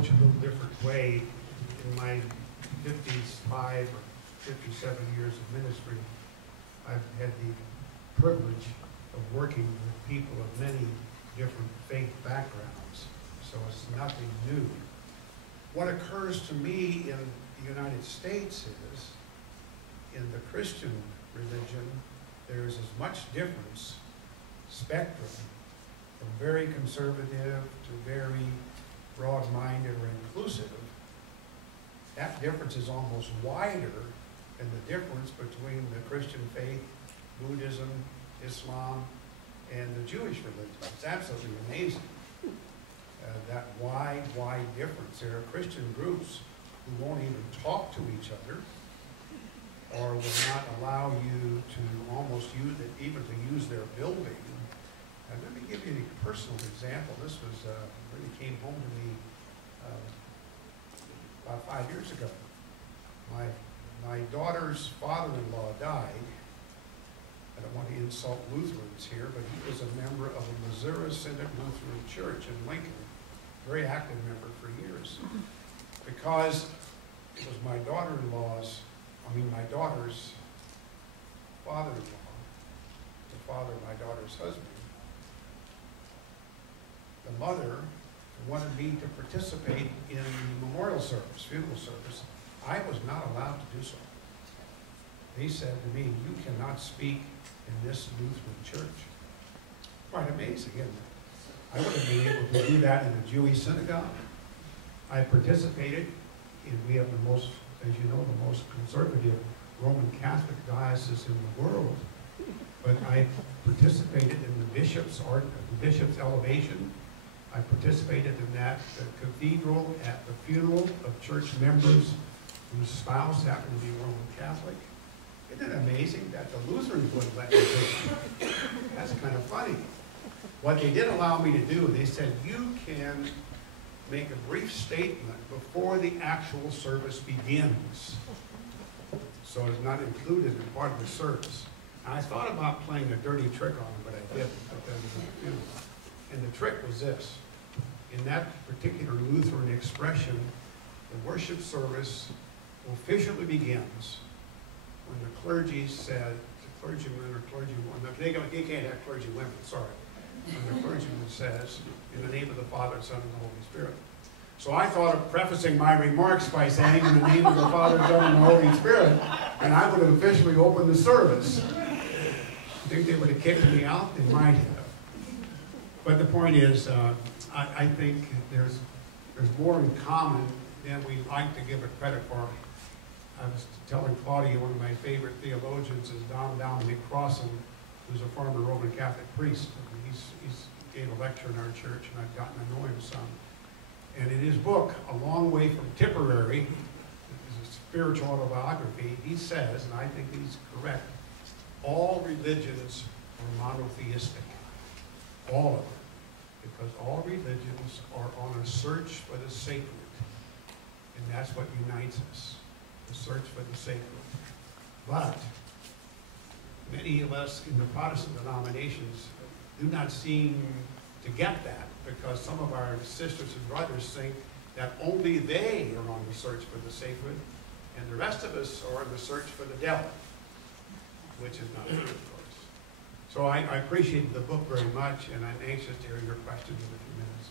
approach a little different way. In my 55 or 57 years of ministry, I've had the privilege of working with people of many different faith backgrounds, so it's nothing new. What occurs to me in the United States is, in the Christian religion, there is as much difference, spectrum, from very conservative to very broad-minded or inclusive. That difference is almost wider than the difference between the Christian faith, Buddhism, Islam, and the Jewish religion. It's absolutely amazing. That wide difference. There are Christian groups who won't even talk to each other, or will not allow you to almost use it, even to use their building. And let me give you a personal example. This was really came home to me about 5 years ago. My daughter's father-in-law died. I don't want to insult Lutherans here, but he was a member of the Missouri Synod Lutheran Church in Lincoln, very active member for years. Because it was my daughter's father-in-law, the father of my daughter's husband. The mother wanted me to participate in the memorial service, funeral service. I was not allowed to do so. He said to me, "You cannot speak in this Lutheran church." Quite amazing, isn't it? I would have been able to do that in a Jewish synagogue. I participated in, we have the most, as you know, the most conservative Roman Catholic diocese in the world. But I participated in the bishop's elevation. I participated in that cathedral at the funeral of church members whose spouse happened to be Roman Catholic. Isn't it amazing that the Lutherans wouldn't let me do it? That's kind of funny. What they did allow me to do, they said, you can make a brief statement before the actual service begins. So it's not included in part of the service. And I thought about playing a dirty trick on them, but I didn't. And the trick was this. In that particular Lutheran expression, the worship service officially begins when the clergy said, the clergyman or clergywoman, they can't have clergy women, sorry. When the clergyman says, in the name of the Father, Son, and the Holy Spirit. So I thought of prefacing my remarks by saying, in the name of the Father, Son, and the Holy Spirit, and I would have officially opened the service. I think they would have kicked me out? They might have. But the point is, I think there's more in common than we like to give it credit for. I was telling Claudia, one of my favorite theologians is Don Dominic Crossan, who's a former Roman Catholic priest. He's gave a lecture in our church, and I've gotten to know him some. And in his book, A Long Way from Tipperary, is a spiritual autobiography, he says, and I think he's correct, all religions are monotheistic. All of them. Because all religions are on a search for the sacred. And that's what unites us, the search for the sacred. But many of us in the Protestant denominations do not seem to get that, because some of our sisters and brothers think that only they are on the search for the sacred, and the rest of us are on the search for the devil, which is not true, of course. So I appreciate the book very much, and I'm anxious to hear your questions in a few minutes.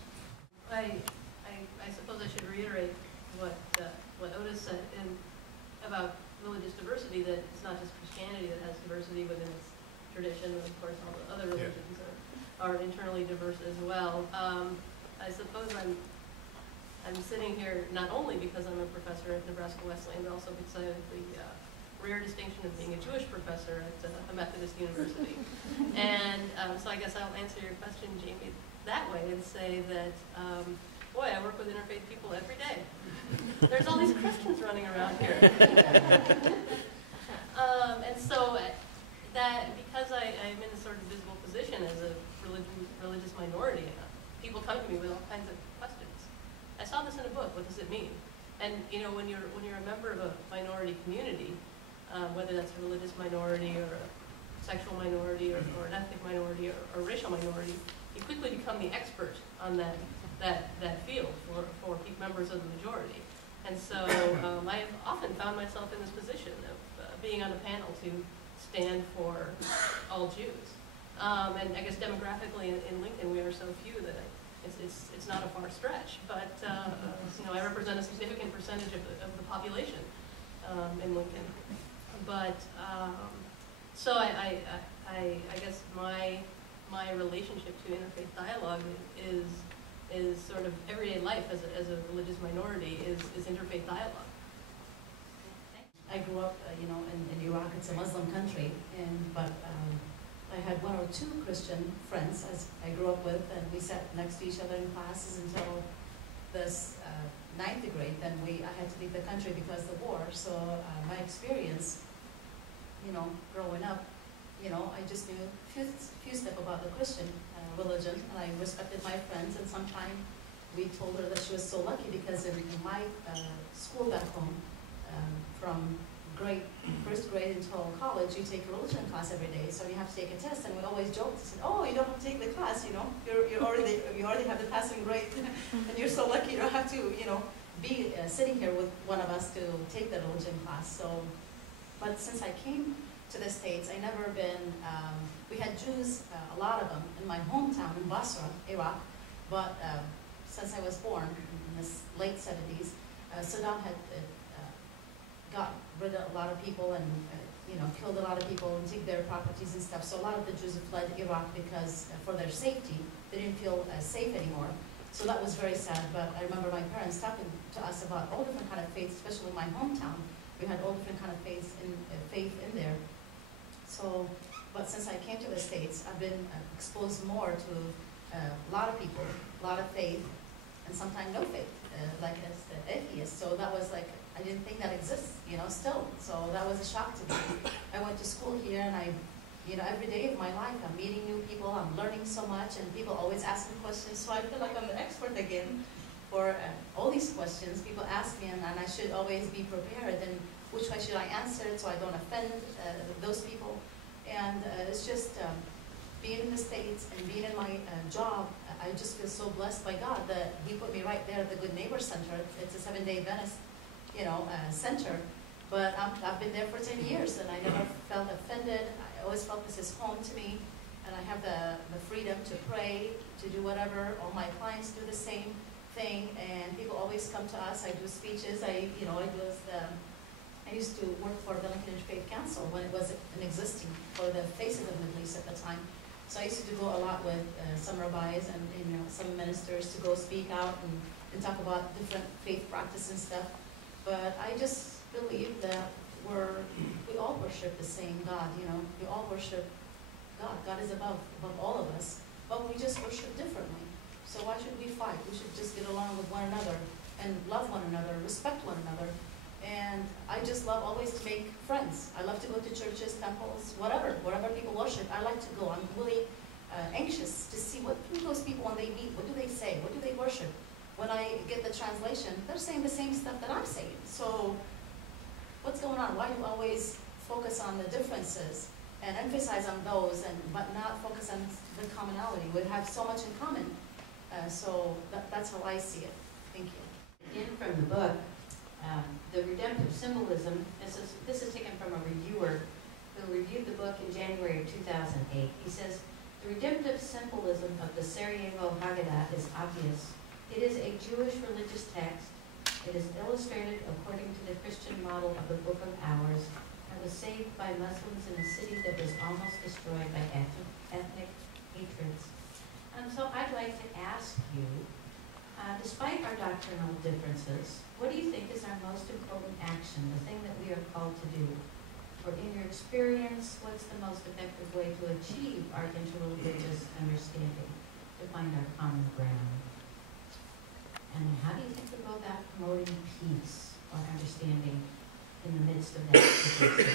I suppose I should reiterate what Otis said about religious diversity, that it's not just Christianity that has diversity within its tradition, and of course all the other religions are internally diverse as well. I suppose I'm sitting here not only because I'm a professor at Nebraska Wesleyan, but also because I have the rare distinction of being a Jewish professor at a Methodist university. And so I guess I'll answer your question, Jamie, that way and say that, boy, I work with interfaith people every day. There's all these Christians running around here. And so that, because I'm in a sort of visible position as a religious minority, people come to me with all kinds of questions. I saw this in a book. What does it mean? And you know, when you're a member of a minority community, whether that's a religious minority or a sexual minority or an ethnic minority or racial minority, you quickly become the expert on that field for numbers of the majority. And so I have often found myself in this position of being on a panel to stand for all Jews. And I guess demographically in Lincoln, we are so few that it's not a far stretch. But you know, I represent a significant percentage of the population in Lincoln. But so I guess my relationship to interfaith dialogue is sort of everyday life as a religious minority is interfaith dialogue. I grew up, you know, in Iraq. It's a Muslim country, but I had one or two Christian friends as I grew up with, and we sat next to each other in classes until this ninth grade. Then I had to leave the country because of the war. So my experience, you know, growing up, you know, I just knew a few stuff about the Christian religion, and I respected my friends. And sometimes we told her that she was so lucky because in my school back home, from first grade until college, you take a religion class every day, so you have to take a test. And we always joked, said, "Oh, you don't have to take the class, you know, you already have the passing grade, and you're so lucky you don't have to, you know, be sitting here with one of us to take the religion class." So, but since I came to the States, I never been. We had Jews, a lot of them, in my hometown in Basra, Iraq, but since I was born in the late 70s, Saddam had got rid of a lot of people and you know, killed a lot of people and took their properties and stuff. So a lot of the Jews fled Iraq because for their safety, they didn't feel safe anymore. So that was very sad. But I remember my parents talking to us about all different kind of faiths, especially in my hometown. We had all different kind of faith in there. So, but since I came to the States, I've been exposed more to a lot of people, a lot of faith, and sometimes no faith, like as the atheist. So that was like, I didn't think that exists, you know, still. So that was a shock to me. I went to school here, and you know, every day of my life, I'm meeting new people, I'm learning so much, and people always ask me questions. So I feel like I'm an expert again for all these questions. People ask me, and I should always be prepared. And which way should I answer it so I don't offend those people? And it's just being in the States and being in my job, I just feel so blessed by God that He put me right there at the Good Neighbor Center. It's a 7-day Adventist, you know, center. But I've been there for 10 years, and I never felt offended. I always felt this is home to me, and I have the freedom to pray, to do whatever. All my clients do the same thing, and people always come to us. I do speeches. I used to work for the Lincoln Interfaith Council when it was in existing for the Faces of the Middle East at the time. So I used to go a lot with some rabbis and you know, some ministers to go speak out and talk about different faith practices and stuff. But I just believe that we all worship the same God, you know. We all worship God. God is above all of us, but we just worship differently. So why should we fight? We should just get along with one another and love one another, respect one another. And I just love always to make friends. I love to go to churches, temples, wherever people worship. I like to go. I'm really anxious to see what do those people when they meet, what do they say, what do they worship. When I get the translation, they're saying the same stuff that I'm saying. So what's going on? Why do you always focus on the differences and emphasize on those, but not focus on the commonality? We have so much in common. So that's how I see it. Thank you. In from the book, the redemptive symbolism, this is taken from a reviewer who reviewed the book in January of 2008. He says, the redemptive symbolism of the Sarajevo Haggadah is obvious. It is a Jewish religious text. It is illustrated according to the Christian model of the Book of Hours and was saved by Muslims in a city that was almost destroyed by ethnic hatreds. So I'd like to ask you, despite our doctrinal differences, what do you think is our most important action, the thing that we are called to do? Or in your experience, what's the most effective way to achieve our interreligious understanding, to find our common ground? And how do you think we go about promoting peace or understanding in the midst of that diversity?